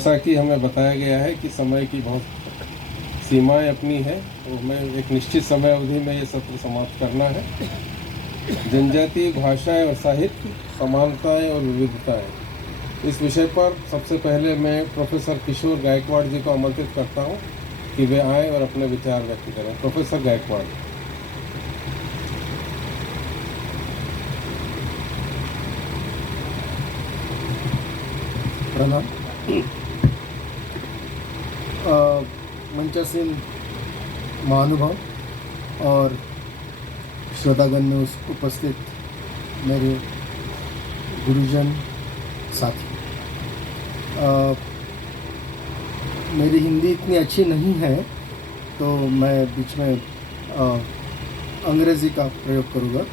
जैसा कि हमें बताया गया है कि समय की बहुत सीमाएं अपनी है, तो हमें एक निश्चित समय अवधि में ये सत्र समाप्त करना है। जनजातीय भाषाएं और साहित्य, समानताएं और विविधताएं, इस विषय पर सबसे पहले मैं प्रोफेसर किशोर गायकवाड़ जी को आमंत्रित करता हूं कि वे आए और अपने विचार व्यक्त करें। प्रोफेसर गायकवाड़। प्रणाम। मंचासीन महानुभाव और श्रोतागण में उपस्थित मेरे गुरुजन साथी, मेरी हिंदी इतनी अच्छी नहीं है तो मैं बीच में अंग्रेज़ी का प्रयोग करूँगा।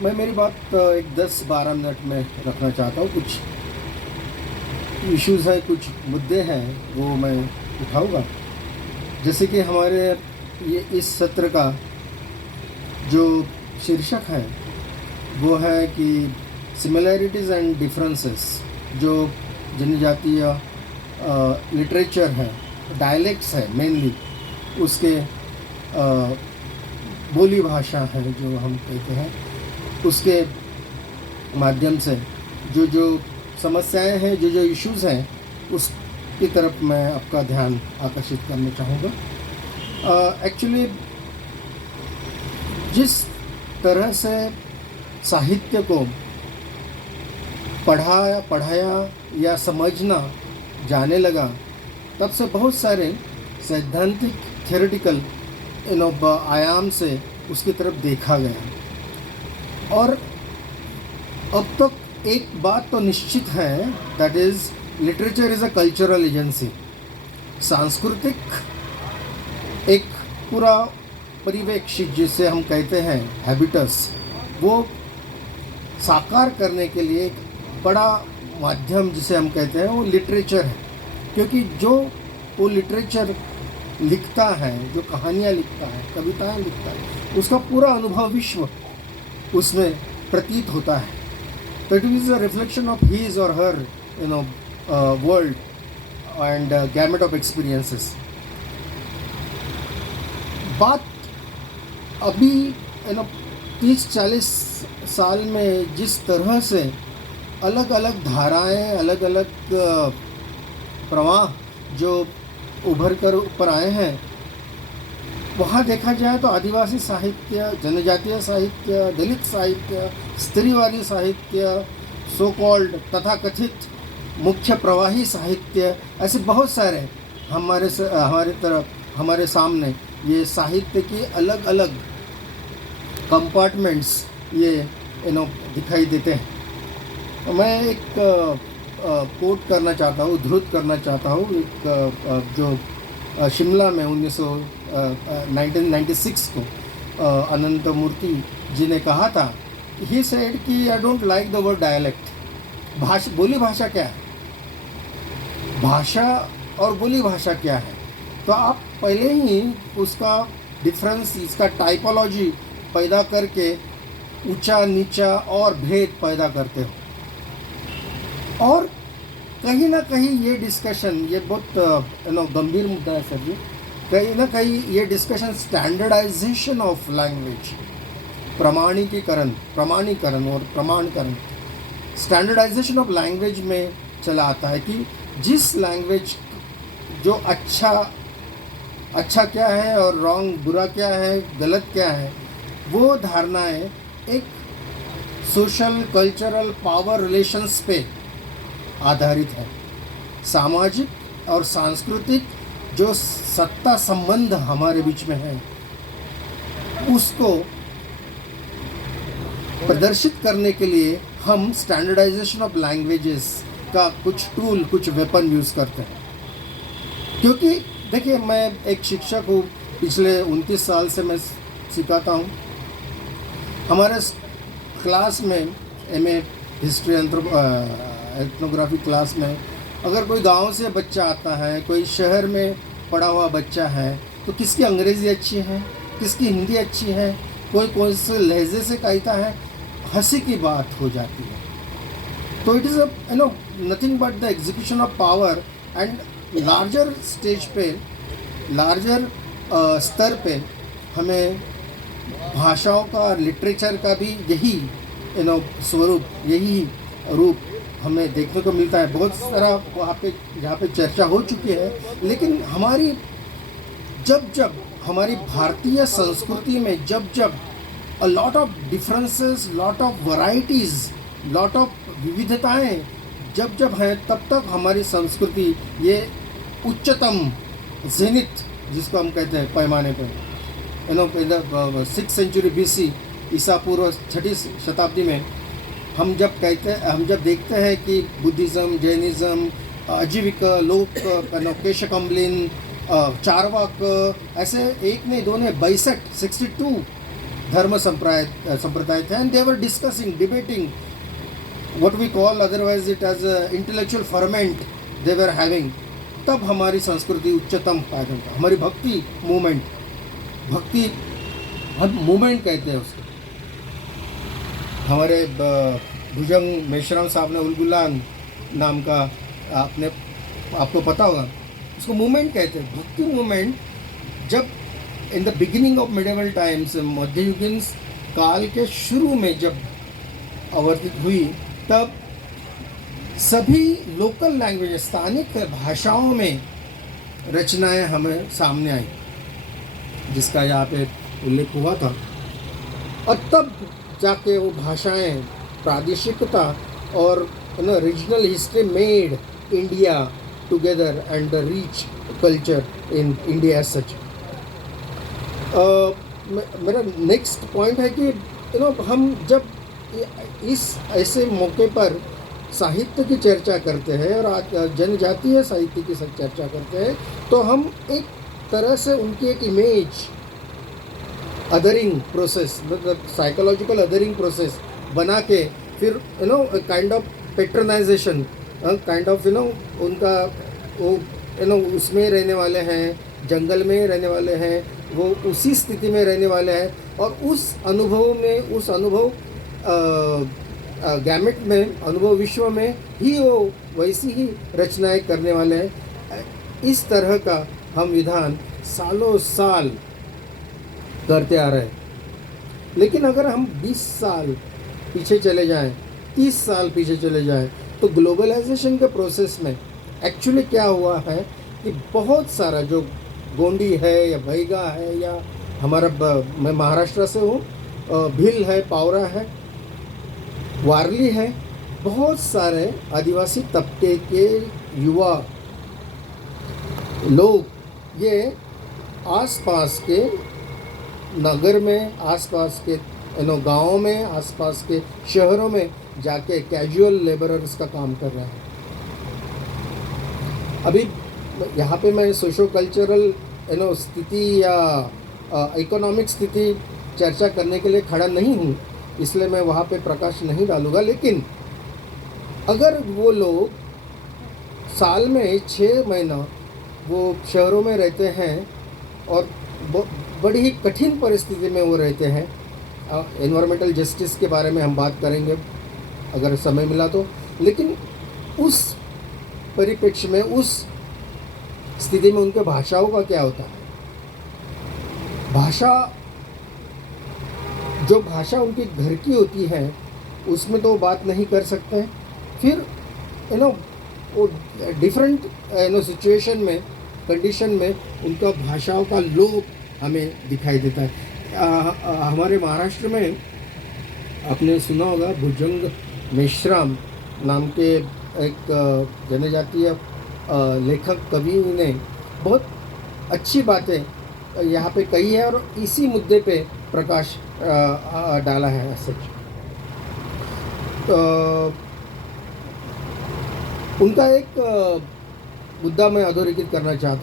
मैं मेरी बात एक 10-12 मिनट में रखना चाहता हूँ। कुछ इश्यूज़ हैं, कुछ मुद्दे हैं, वो मैं उठाऊँगा। जैसे कि हमारे ये इस सत्र का जो शीर्षक है वो है कि सिमिलैरिटीज़ एंड डिफरेंसेस, जो जनजातीय लिटरेचर है, डायलेक्ट्स है मेनली, उसके बोली भाषा है जो हम कहते हैं, उसके माध्यम से जो जो समस्याएं हैं, जो जो इश्यूज़ हैं, उसकी तरफ मैं आपका ध्यान आकर्षित करना चाहूँगा। एक्चुअली जिस तरह से साहित्य को पढ़ाया या समझना जाने लगा, तब से बहुत सारे सैद्धांतिक थ्योरेटिकल आयाम से उसकी तरफ देखा गया। और अब तक एक बात तो निश्चित है, that is literature is a cultural agency. सांस्कृतिक एक पूरा परिवेश जिसे हम कहते हैं हैबिटस, वो साकार करने के लिए एक बड़ा माध्यम जिसे हम कहते हैं वो लिटरेचर है। क्योंकि जो वो लिटरेचर लिखता है, जो कहानियाँ लिखता है, कविताएं लिखता है, उसका पूरा अनुभव विश्व उसमें प्रतीत होता है। तो it is a reflection of his or her world and gamut of experiences. बात अभी 30-40 साल में जिस तरह से अलग अलग धाराएं, अलग अलग प्रवाह जो उभर कर ऊपर आए हैं, वहाँ देखा जाए तो आदिवासी साहित्य, जनजातीय साहित्य, दलित साहित्य, स्त्रीवादी साहित्य, सो कॉल्ड तथाकथित मुख्य प्रवाही साहित्य, ऐसे बहुत सारे हमारे सामने ये साहित्य की अलग अलग कंपार्टमेंट्स ये दिखाई देते हैं। तो मैं एक कोट करना चाहता हूँ, उद्धृत करना चाहता हूँ, एक जो शिमला में 1996 को अनंत मूर्ति जी ने कहा था, ही सेड कि I don't like the word dialect. बोली भाषा क्या है, भाषा और बोली भाषा क्या है, तो आप पहले ही उसका डिफरेंस, इसका टाइपोलॉजी पैदा करके ऊंचा नीचा और भेद पैदा करते हो। और कहीं ना कहीं ये डिस्कशन, ये बहुत गंभीर मुद्दा है सर जी, कहीं ना कहीं ये डिस्कशन स्टैंडर्डाइजेशन ऑफ लैंग्वेज, प्रमाणीकरण और प्रमाणकरण, स्टैंडर्डाइजेशन ऑफ लैंग्वेज में चला आता है कि जिस लैंग्वेज जो अच्छा क्या है और रॉन्ग, बुरा क्या है, गलत क्या है, वो धारणाएं एक सोशल कल्चरल पावर रिलेशंस पे आधारित है। सामाजिक और सांस्कृतिक जो सत्ता संबंध हमारे बीच में है, उसको प्रदर्शित करने के लिए हम स्टैंडर्डाइजेशन ऑफ लैंग्वेजेस का कुछ टूल, कुछ वेपन यूज़ करते हैं। क्योंकि देखिए, मैं एक शिक्षक हूँ, पिछले 29 साल से मैं सिखाता हूँ। हमारे क्लास में एमए हिस्ट्री एथनोग्राफी क्लास में अगर कोई गांव से बच्चा आता है, कोई शहर में पढ़ा हुआ बच्चा है, तो किसकी अंग्रेज़ी अच्छी है, किसकी हिंदी अच्छी है, कोई कौन से लहजे से कहता है, हंसी की बात हो जाती है। तो it is nothing but the execution of power and larger stage पे, लार्जर स्तर पे हमें भाषाओं का, लिटरेचर का भी यही स्वरूप, यही रूप हमें देखने को मिलता है। बहुत सारा वहाँ पे यहाँ पे चर्चा हो चुकी है, लेकिन हमारी जब हमारी भारतीय संस्कृति में जब a lot of differences, lot of varieties, lot of विविधताएं जब हैं, तब हमारी संस्कृति ये उच्चतम जेनिथ जिसको हम कहते हैं पैमाने पर, सिक्स सेंचुरी BC, ईसा पूर्व 6वीं शताब्दी में हम जब देखते हैं कि बुद्धिज़्म, जैनिज़्म, आजीविका, लोक, केशकम्बलिन, चारवाक, ऐसे एक नहीं दो नहीं 62 धर्म संप्रदाय थे, and they were discussing, debating, what we call otherwise it as a intellectual ferment they were having। तब हमारी संस्कृति उच्चतम पायदान था। हमारी भक्ति मूवमेंट कहते हैं उसको। हमारे भुजंग मेश्राम साहब ने उलगुलान नाम का आपको पता होगा, उसको मूवमेंट कहते हैं, भक्ति मूवमेंट। जब in the beginning of medieval times, मध्ययुगीन काल के शुरू में जब आवर्तित हुई, तब सभी लोकल लैंग्वेज, स्थानिक भाषाओं में रचनाएं हमें सामने आई, जिसका यहाँ पे उल्लेख हुआ था। और तब जाके वो भाषाएं, प्रादेशिकता और regional history made India together and the rich culture in India as such. मेरा नेक्स्ट पॉइंट है कि हम जब इस ऐसे मौके पर साहित्य की चर्चा करते हैं और जनजातीय साहित्य की चर्चा करते हैं, तो हम एक तरह से उनकी एक इमेज अदरिंग प्रोसेस, मतलब साइकोलॉजिकल अदरिंग प्रोसेस बना के, फिर kind of patronisation, kind of उनका वो उसमें रहने वाले हैं, जंगल में रहने वाले हैं, वो उसी स्थिति में रहने वाले हैं, और उस अनुभव गैमेट में, अनुभव विश्व में ही वो वैसी ही रचनाएं करने वाले हैं। इस तरह का हम विधान सालों साल करते आ रहे हैं। लेकिन अगर हम 20 साल पीछे चले जाएं, 30 साल पीछे चले जाएं, तो ग्लोबलाइजेशन के प्रोसेस में एक्चुअली क्या हुआ है कि बहुत सारा जो गोंडी है या बैगा है, या मैं महाराष्ट्र से हूँ, भील है, पावरा है, वारली है, बहुत सारे आदिवासी तबके के युवा लोग ये आसपास के नगर में, आसपास के गाँवों में, आसपास के शहरों में जाके कैजुअल लेबरर्स का काम कर रहे हैं। अभी यहाँ पे मैं सोशो कल्चरल स्थिति या इकोनॉमिक स्थिति चर्चा करने के लिए खड़ा नहीं हूँ, इसलिए मैं वहाँ पे प्रकाश नहीं डालूँगा। लेकिन अगर वो लोग साल में 6 महीना वो शहरों में रहते हैं और बड़ी ही कठिन परिस्थिति में वो रहते हैं, एनवायरमेंटल जस्टिस के बारे में हम बात करेंगे अगर समय मिला तो, लेकिन उस परिप्रेक्ष्य में, उस स्थिति में उनके भाषाओं का क्या होता है? जो भाषा उनकी घर की होती है उसमें तो बात नहीं कर सकते। फिर वो डिफरेंट सिचुएशन में, कंडीशन में उनका भाषाओं का लोप हमें दिखाई देता है। हमारे महाराष्ट्र में आपने सुना होगा, भुजंग मेश्राम नाम के एक जनजातीय लेखक कवि ने बहुत अच्छी बातें यहाँ पे कही है और इसी मुद्दे पे प्रकाश डाला है। सच तो उनका एक मुद्दा मैं अधोरेखित करना चाहता